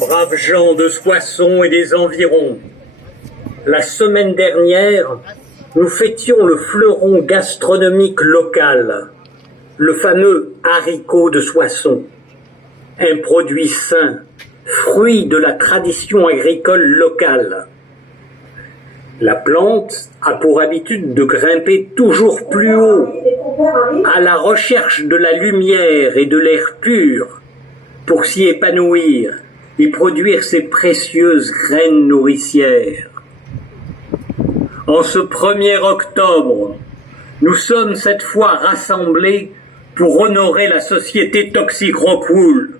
Braves gens de Soissons et des environs, la semaine dernière, nous fêtions le fleuron gastronomique local, le fameux haricot de Soissons, un produit sain, fruit de la tradition agricole locale. La plante a pour habitude de grimper toujours plus haut, à la recherche de la lumière et de l'air pur, pour s'y épanouir et produire ses précieuses graines nourricières. En ce 1er octobre, nous sommes cette fois rassemblés pour honorer la société Toxic Rockwool.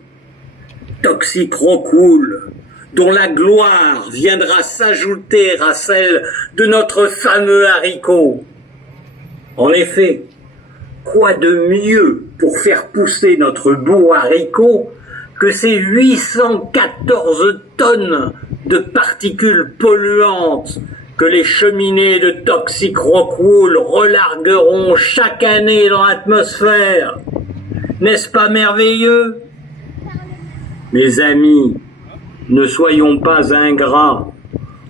Toxic Rockwool, dont la gloire viendra s'ajouter à celle de notre fameux haricot. En effet, quoi de mieux pour faire pousser notre beau haricot que ces 814 tonnes de particules polluantes que les cheminées de Toxic Rockwool relargueront chaque année dans l'atmosphère. N'est-ce pas merveilleux? Mes amis, ne soyons pas ingrats.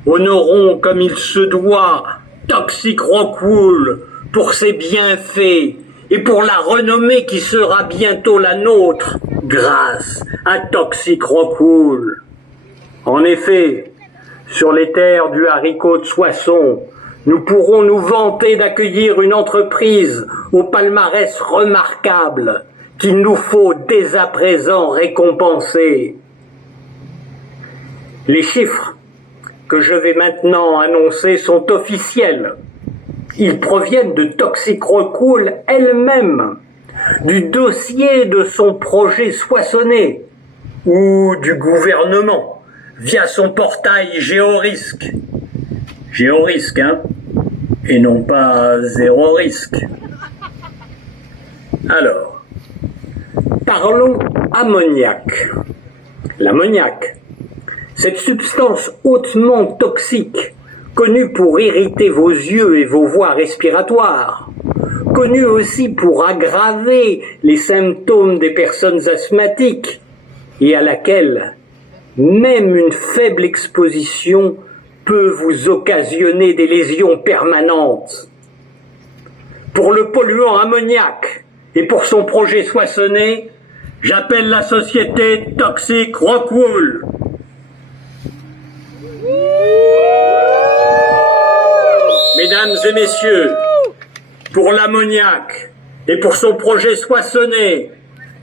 Honorons comme il se doit Toxic Rockwool pour ses bienfaits et pour la renommée qui sera bientôt la nôtre grâce à Toxic Rockwool. En effet, sur les terres du haricot de Soissons, nous pourrons nous vanter d'accueillir une entreprise au palmarès remarquable qu'il nous faut dès à présent récompenser. Les chiffres que je vais maintenant annoncer sont officiels. Ils proviennent de Toxic Rockwool elle-même, du dossier de son projet Soissonnais ou du gouvernement via son portail Géorisque. Géorisque, hein, et non pas zéro risque. Alors, parlons ammoniac. L'ammoniac, cette substance hautement toxique, connue pour irriter vos yeux et vos voies respiratoires, connue aussi pour aggraver les symptômes des personnes asthmatiques et à laquelle même une faible exposition peut vous occasionner des lésions permanentes. Pour le polluant ammoniac et pour son projet Soissonnais, j'appelle la société Toxic Rockwool. Mesdames et messieurs, pour l'ammoniac et pour son projet Soissonnais,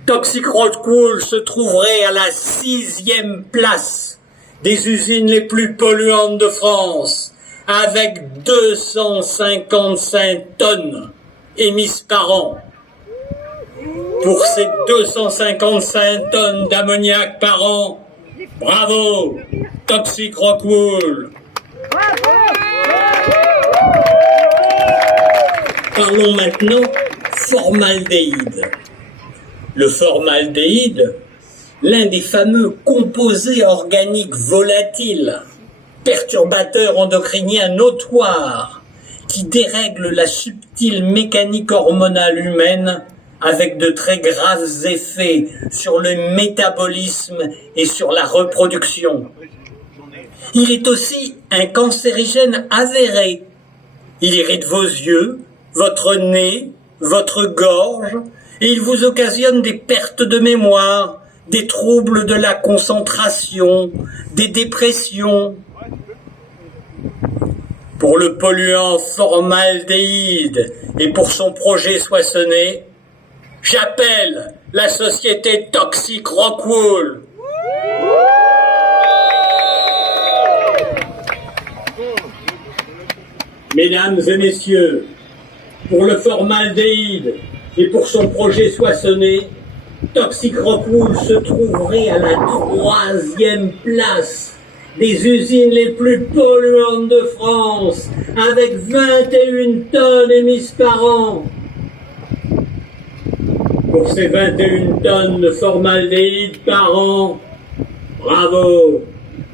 Toxic Rockwool se trouverait à la 6e place des usines les plus polluantes de France, avec 255 tonnes émises par an. Pour ces 255 tonnes d'ammoniac par an, bravo, Toxic Rockwool. Parlons maintenant formaldéhyde. Le formaldéhyde, l'un des fameux composés organiques volatiles, perturbateurs endocriniens notoires, qui dérèglent la subtile mécanique hormonale humaine avec de très graves effets sur le métabolisme et sur la reproduction. Il est aussi un cancérigène avéré. Il irrite vos yeux, votre nez, votre gorge, et il vous occasionne des pertes de mémoire, des troubles de la concentration, des dépressions. Pour le polluant formaldéhyde et pour son projet Soissonnais, j'appelle la société Toxic Rockwool. Mesdames et messieurs, pour le formaldéhyde et pour son projet Soissonnais, Toxic Rockwool se trouverait à la 3e place des usines les plus polluantes de France, avec 21 tonnes émises par an. Pour ces 21 tonnes de formaldéhyde par an, bravo,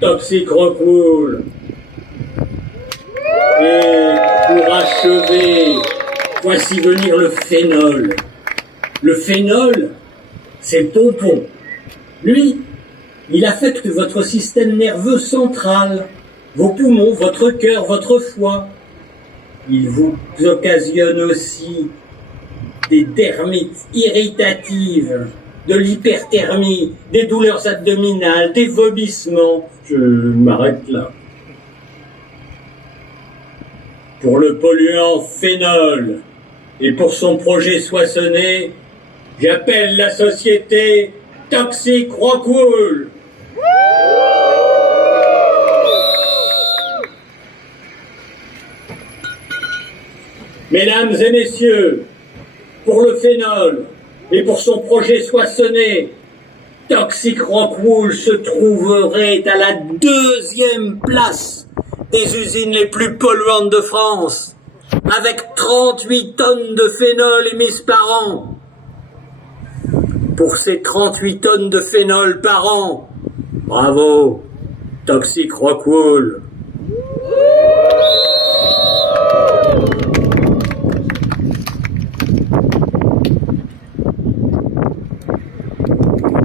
Toxic Rockwool. Et pour achever, voici venir le phénol. Le phénol, c'est le pompon. Lui, Il affecte votre système nerveux central, vos poumons, votre cœur, votre foie. Il vous occasionne aussi des dermites irritatives, de l'hyperthermie, des douleurs abdominales, des vomissements. Je m'arrête là. Pour le polluant phénol et pour son projet soissonné, j'appelle la société Toxic Rockwool. Mesdames et messieurs, pour le phénol et pour son projet soissonné, Toxic Rockwool se trouverait à la 2e place des usines les plus polluantes de France, avec 38 tonnes de phénol émises par an. Pour ces 38 tonnes de phénol par an, bravo, Toxic Rockwool.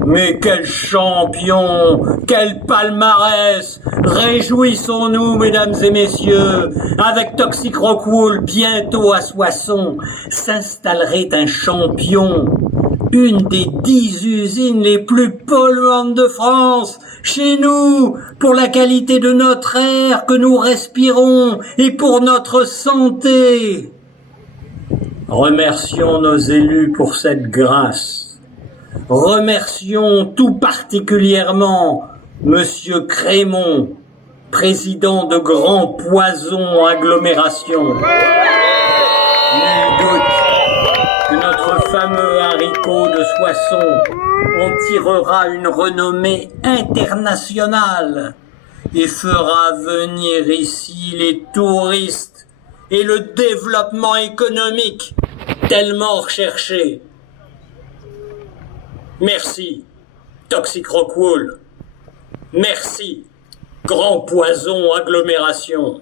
Mais quel champion, quel palmarès! Réjouissons-nous, mesdames et messieurs, avec Toxic Rockwool, bientôt à Soissons, s'installerait un champion, une des 10 usines les plus polluantes de France, chez nous, pour la qualité de notre air que nous respirons et pour notre santé. Remercions nos élus pour cette grâce. Remercions tout particulièrement Monsieur Crémont, président de Grand Poison Agglomération. Nul doute que notre fameux haricot de Soissons en tirera une renommée internationale et fera venir ici les touristes et le développement économique tellement recherché. Merci, Toxic Rockwool. Merci, Grand Poison Agglomération.